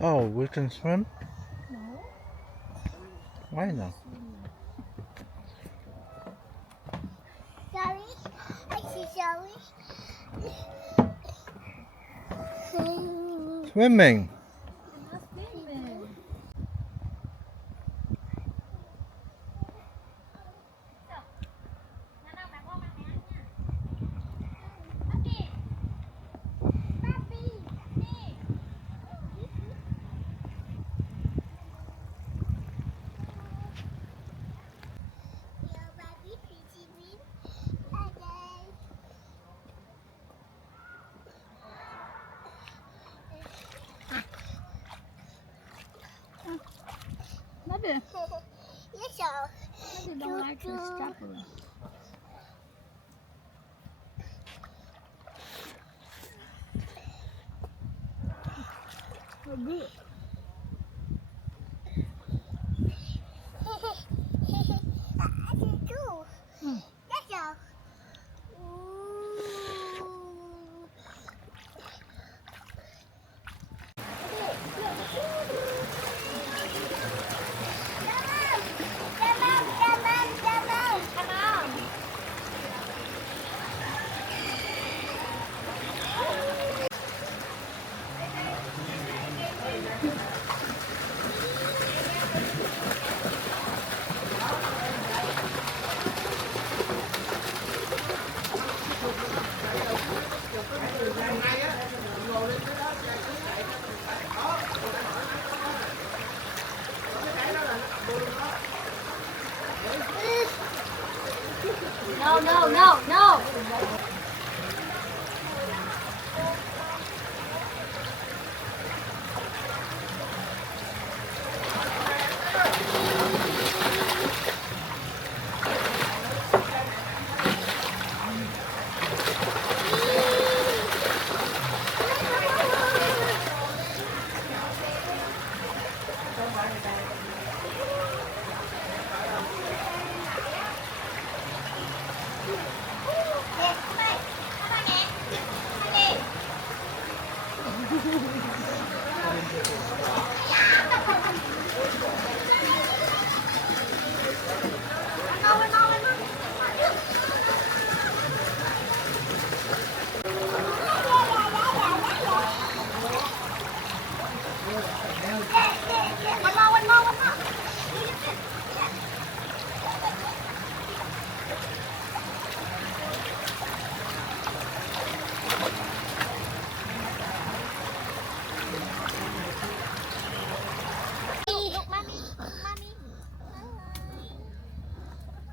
Oh, we can swim? No. Why not? Sorry. I see sorry. Swimming. Not swimming. Maybe. Yes, sir. Maybe don't like this chopper. Oh, good. I see two. Hmm. Yes, sir. No, no, no, no.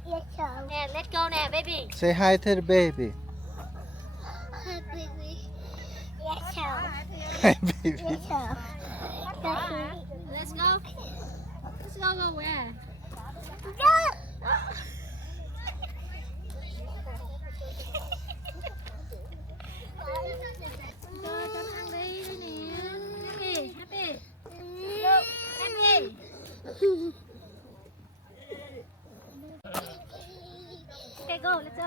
Yes, sir. Nè, let's go nè, baby. Say hi to the baby. Yes, sir. Hi, baby. Yes, sir. Let's go. Let's go where? Cho ăn đi nè. Happy, happy. Happy. Okay, go, let's go.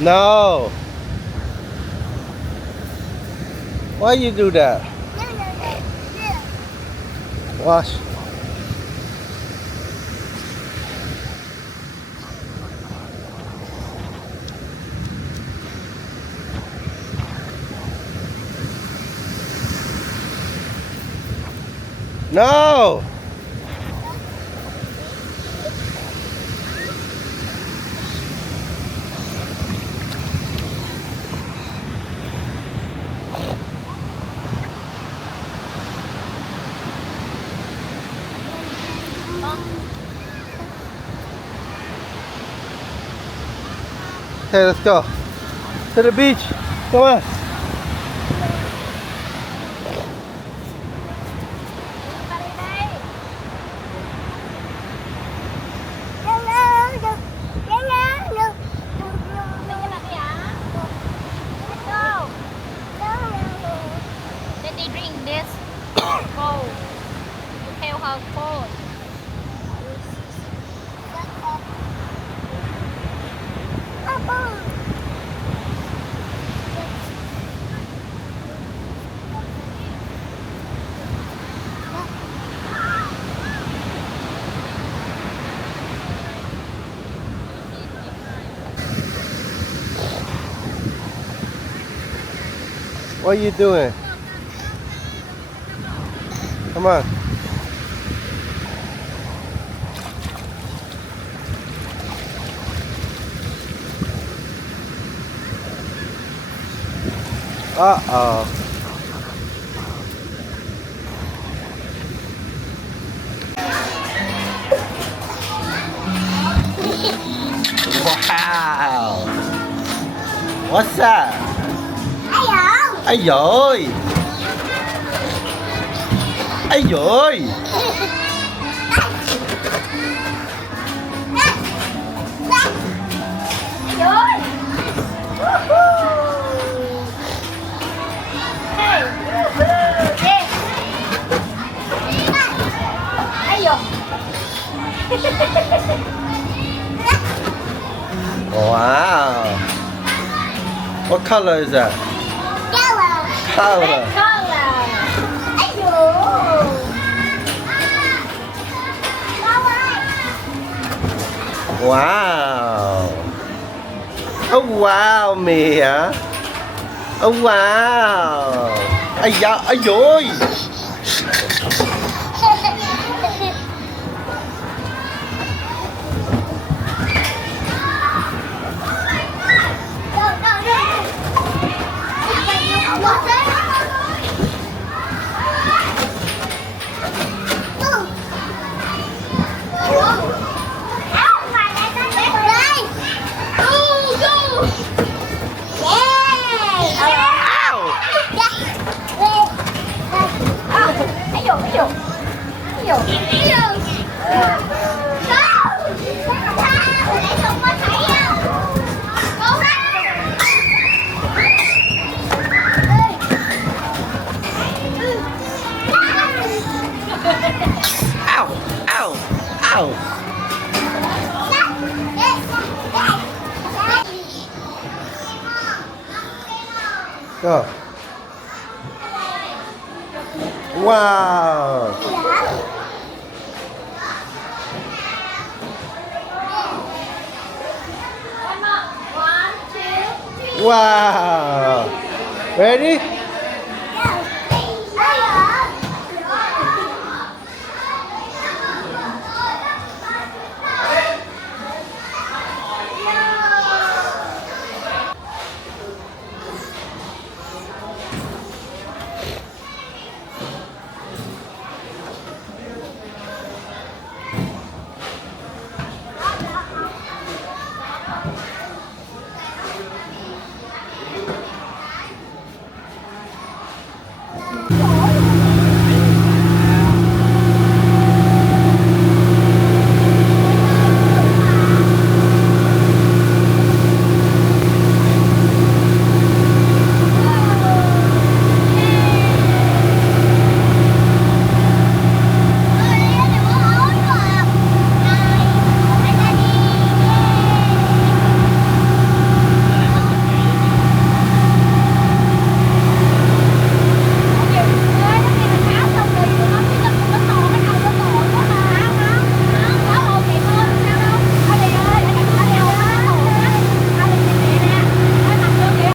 No. Why you do that? Wash. No. Okay, let's go. To the beach. Come on. Let me drink this. Cold. You tell her cold. What are you doing? Come on. Uh-oh. Wow. What's that? Ai dồi. Ai dồi. Wow. What color is that? Color. Wow. Oh wow Mia. Oh wow. Ai da, ai dồi. Ow, ow, ow. Go. Wow. Wow. Ready?